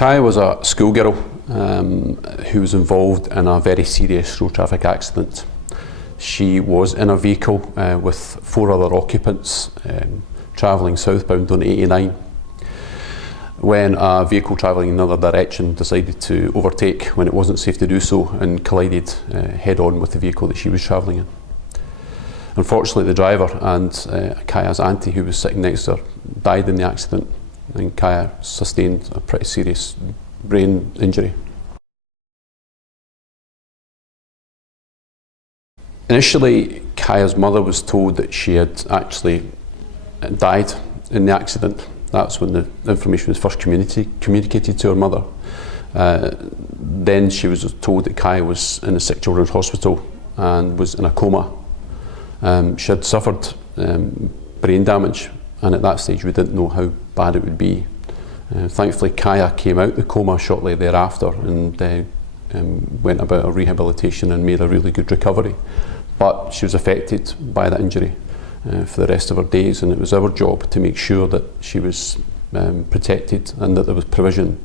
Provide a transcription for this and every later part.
Kaya was a schoolgirl who was involved in a very serious road traffic accident. She was in a vehicle with 4 other occupants travelling southbound on 89 when a vehicle travelling in another direction decided to overtake when it wasn't safe to do so and collided head-on with the vehicle that she was travelling in. Unfortunately, the driver and Kaya's auntie, who was sitting next to her, died in the accident, and Kaya sustained a pretty serious brain injury. Initially, Kaya's mother was told that she had actually died in the accident. That's when the information was first communicated to her mother. Then she was told that Kaya was in a sick children's hospital and was in a coma. She had suffered brain damage, and at that stage we didn't know how bad it would be. Thankfully, Kaya came out the coma shortly thereafter and went about her rehabilitation and made a really good recovery. But she was affected by that injury for the rest of her days, and it was our job to make sure that she was protected and that there was provision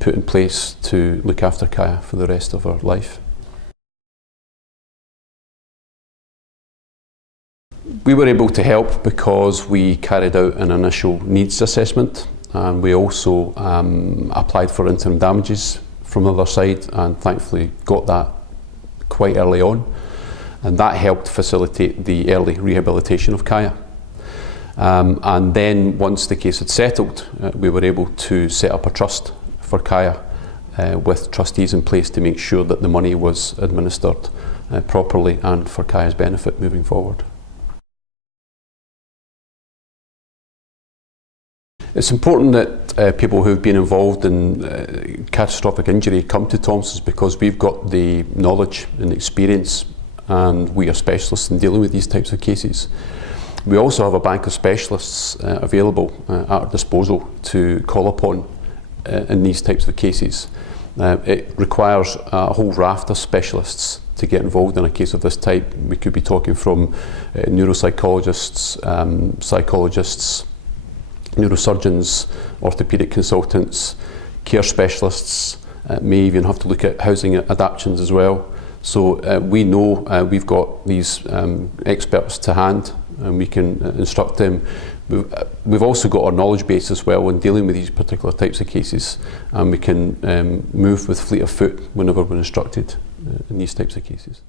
put in place to look after Kaya for the rest of her life. We were able to help because we carried out an initial needs assessment, and we also applied for interim damages from the other side, and thankfully got that quite early on, and that helped facilitate the early rehabilitation of Kaya. And then once the case had settled, we were able to set up a trust for Kaya with trustees in place to make sure that the money was administered properly and for Kaya's benefit moving forward. It's important that people who've been involved in catastrophic injury come to Thompsons, because we've got the knowledge and experience, and we are specialists in dealing with these types of cases. We also have a bank of specialists available at our disposal to call upon in these types of cases. It requires a whole raft of specialists to get involved in a case of this type. We could be talking from neuropsychologists, psychologists, neurosurgeons, orthopaedic consultants, care specialists, may even have to look at housing adaptations as well. So we know we've got these experts to hand, and we can instruct them. We've also got our knowledge base as well in dealing with these particular types of cases, and we can move with fleet of foot whenever we're instructed in these types of cases.